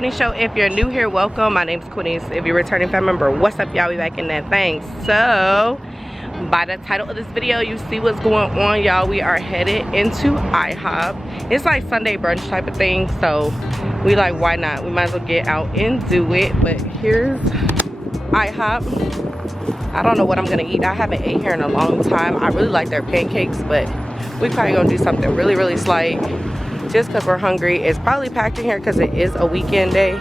Quinny Show. If you're new here, welcome. My name's Quinny. If you're a returning family member, what's up, y'all? We back in that thing. So, by the title of this video, you see what's going on, y'all. We are headed into IHOP. It's like Sunday brunch type of thing, so we like, why not? We might as well get out and do it. But here's IHOP. I don't know what I'm gonna eat. I haven't ate here in a long time. I really like their pancakes, but we probably gonna do something really slight just because we're hungry. It's probably packed in here because it is a weekend day.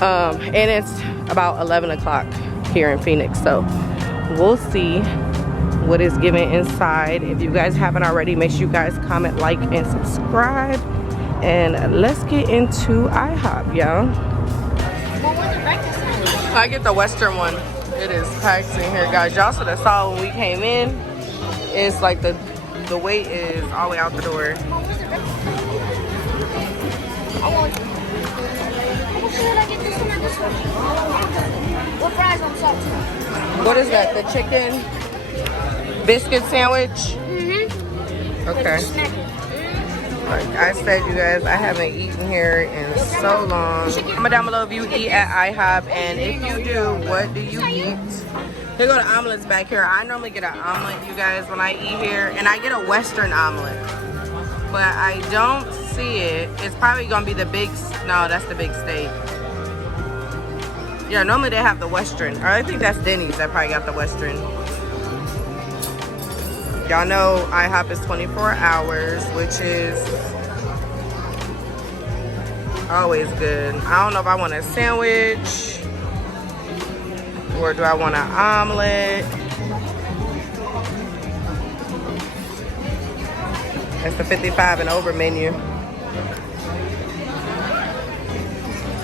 And it's about 11 o'clock here in Phoenix, so we'll see what is given inside. If you guys haven't already, make sure you guys comment, like, and subscribe. And let's get into IHOP, y'all. I get the Western one. It is packed in here, guys. Y'all should have saw when we came in. It's like the wait is all the way out the door. What fries on salt? What is that? The chicken biscuit sandwich? Mm-hmm. Okay. Like I said, you guys, I haven't eaten here in so long. Comment down below if you eat at IHOP, and if you do, what do you eat? Here go the omelets back here. I normally get an omelet, you guys, when I eat here, and I get a Western omelet, but I don't see it. It's probably gonna be the big, no, that's the big steak. Yeah, normally they have the Western, or I think that's Denny's that probably got the Western. Y'all know IHOP is 24 hours, which is always good. I don't know if I want a sandwich or do I want an omelet. That's the 55 and over menu.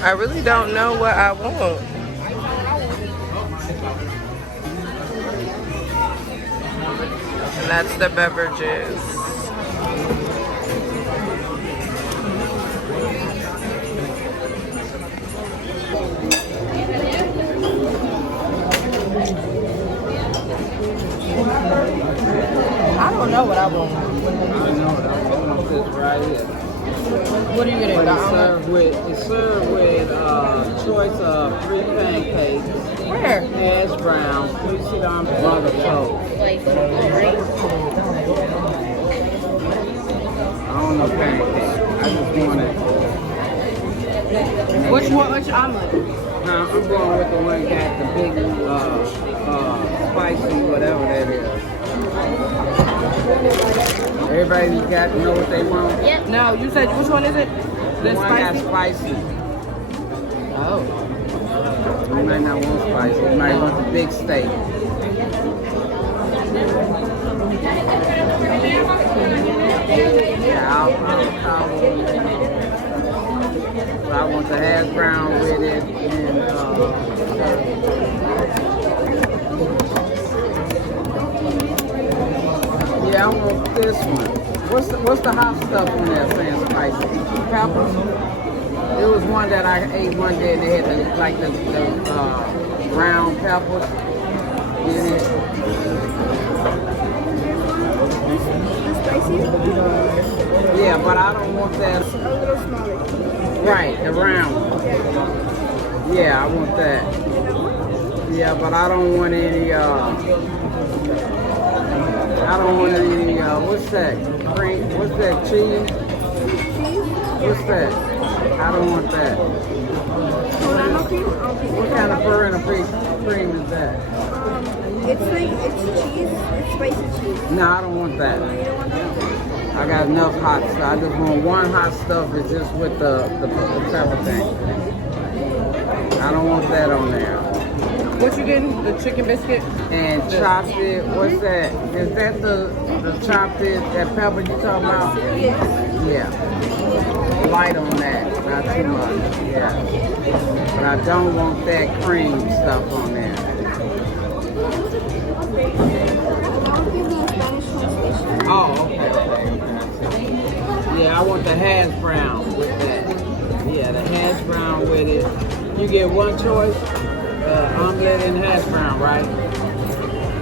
I really don't know what I want. And that's the beverages. I don't know what I want. I know what I want. This right here. What are you gonna do? It's served with choice of 3 pancakes. Where? Hash brown, 3 sit-on butter toast. I don't know pancakes. I just want it. Which omelet? Now I'm going with the one that got the big spicy whatever that is. Everybody got to know what they want. Yep. No, you said which one is it? The one spicy? got spicy. Oh. You might not want spicy. You might want the big steak. Yeah, I want the hash brown with it, and yeah, I want this one. What's the hot stuff on there saying spicy? Peppers. There was one that I ate one day and they had the brown peppers in it. Spicy? Yeah, but I don't want that. A little smaller. Right, the round one. Yeah, I want that. Yeah, but I don't want any, what's that? Cream? What's that? Cheese? What's that? I don't want that. What kind of Purina cream is that? It's cheese. It's spicy cheese. No, I don't want that. You don't want that? I got enough hot stuff. I just want one hot stuff that's just with the pepper thing. I don't want that on there. What you getting? The chicken biscuit? And chopped it, what's that? Is that the chopped it, that pepper you talking about? Yes. Yeah. Light on that, not too much. Yeah. But I don't want that cream stuff on there. Oh, okay. Yeah, I want the hash brown with that. Yeah, the hash brown with it. You get one choice, omelet and hash brown, right?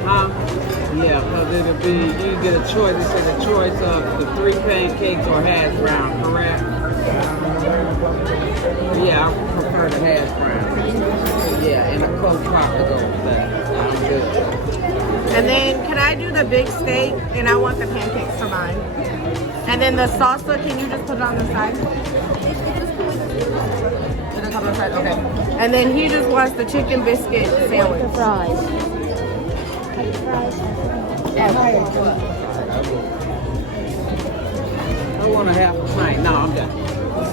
Huh? Yeah, because it'll be, you get a choice. It says a choice of the 3 pancakes or hash brown, correct? Yeah, Yeah, I prefer the hash brown. Yeah, and a Coke pop to go with that. I'm good. And then can I do the big steak? And I want the pancakes for mine. And then the salsa, can you just put it on the side? It'll come on the side, okay. And then he just wants the chicken biscuit sandwich. The fries. I want a half a pint. No, I'm done.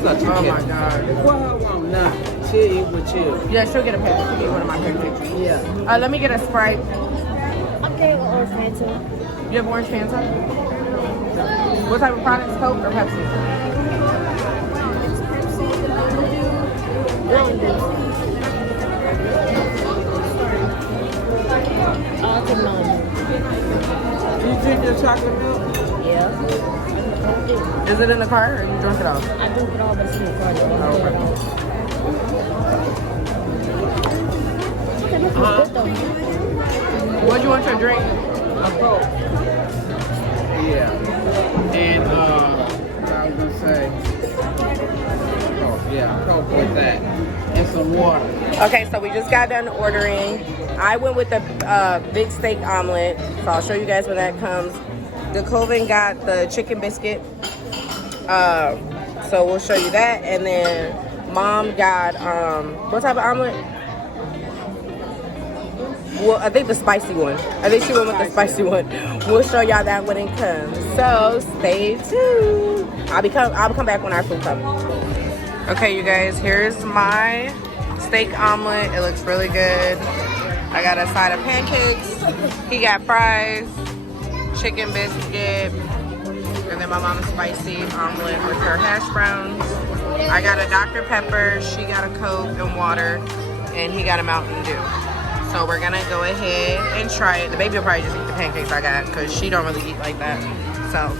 Such a Oh kid. my God. What I want now? Chill eat with chill. Yeah, she'll get a pancake. She'll get one of my pancakes. Yeah. Let me get a Sprite. Okay, or Fanta. You have orange Fanta? What type of products? Coke or Pepsi? I'll take Mountain Dew. You drink your chocolate milk? Yeah. Is it in the car or you drunk it all? I drink it all, but it's in the car. What do you want your drink? A Coke. Yeah. And I was gonna say, Coke. Yeah, Coke with that and some water. Okay, so we just got done ordering. I went with the big steak omelet, so I'll show you guys when that comes. The Coven got the chicken biscuit, so we'll show you that. And then Mom got what type of omelet? Well, I think the spicy one. I think she went with the spicy one. We'll show y'all that when it comes. So stay tuned. I'll come back when our food comes. Okay, you guys, here's my steak omelet. It looks really good. I got a side of pancakes. He got fries, chicken biscuit, and then my mom's spicy omelet with her hash browns. I got a Dr. Pepper. She got a Coke and water, and he got a Mountain Dew. So we're gonna go ahead and try it. The baby will probably just eat the pancakes I got because she don't really eat like that. So.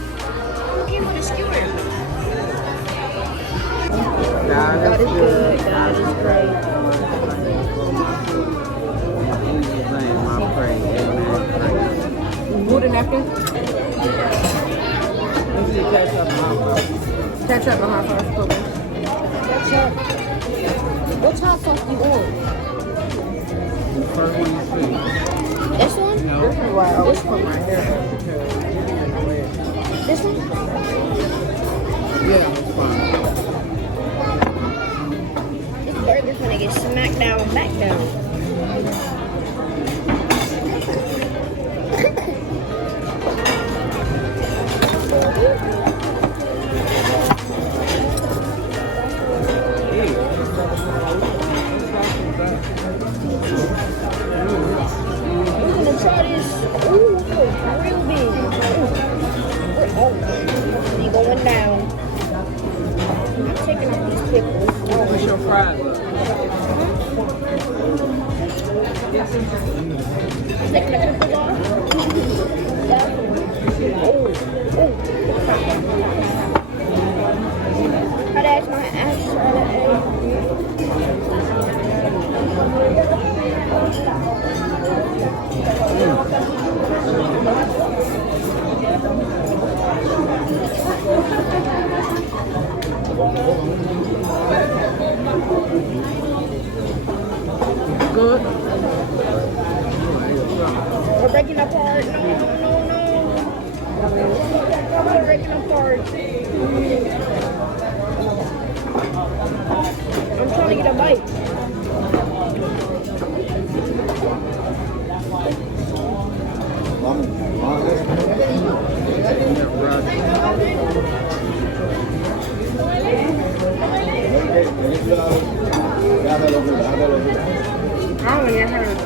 God is good. God is good. God is great. Food and napkin? Ketchup and hot sauce. Ketchup. What hot sauce do you want? First one you see. This one? No. This is why I always put my hair. This one? Yeah, it's fine. This burger's gonna get smacked down and back down. We're gonna try this. Ooh, real big. Oh, we going down. I'm taking out these pickles. What's your fries up? Taking the pickles off. Yeah. Oh. I'd ask my ass. Good. We're breaking apart. No. We're breaking apart. I'm trying to get a bite. I don't even heard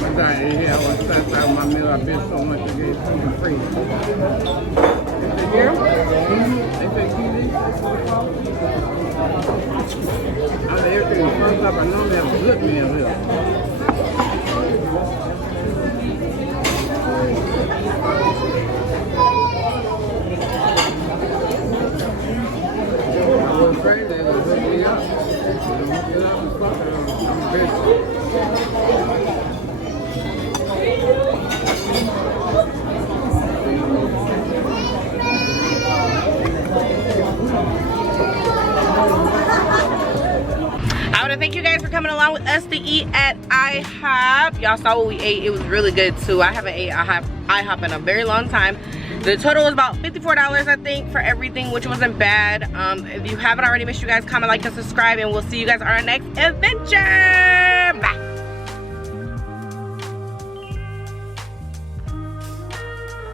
Once I ate here, I was stressed out my meal. I bit so much to get something free. Here? They say TV? Out of everything, first up, I know they have a good meal here. I was afraid they would hook me up. Hook it up and fuck it up. I'm busy. I want to thank you guys for coming along with us to eat at IHOP. Y'all saw what we ate. It was really good too. I haven't ate IHOP in a very long time. The total was about $54, I think, for everything, which wasn't bad. If you haven't already, make sure you guys comment, like, and subscribe, and we'll see you guys on our next adventure.